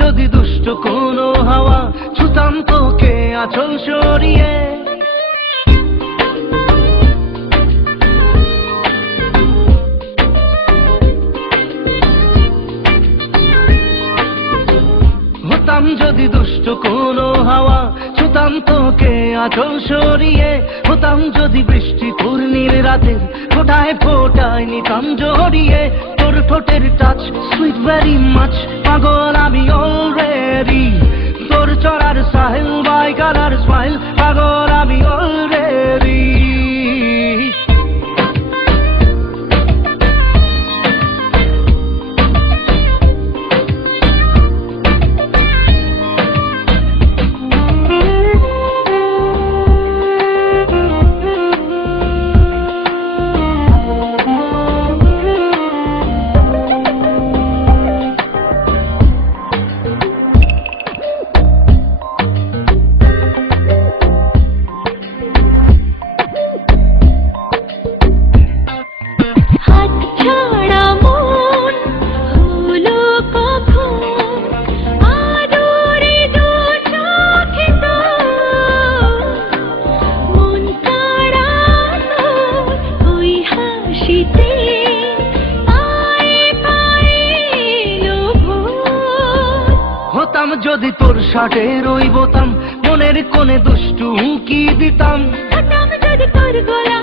যদি দুষ্ট কোনো হাওয়া, ছুতাম তোকে আঁচল সরিয়ে। হতাম যদি দুষ্ট কোনো হাওয়া, ছুতাম তোকে আঁচল সরিয়ে। হতাম যদি বৃষ্টি পূর্ণির রাতে, ফোটায় ফোটায় নিতাম জড়িয়ে। তোর ঠোঁটের টাচ সুইট ভেরি মাচ, পাগল আমি অলরেডি। তোর চড়ার সাহেল বাই কালার স্মাইল, পাগল আমি অলরেডি। হতাম যদি তোর শার্টের ওই বোতাম, মনের কোণে দুষ্টু উঁকি দিতাম। হতাম যদি তোর গলা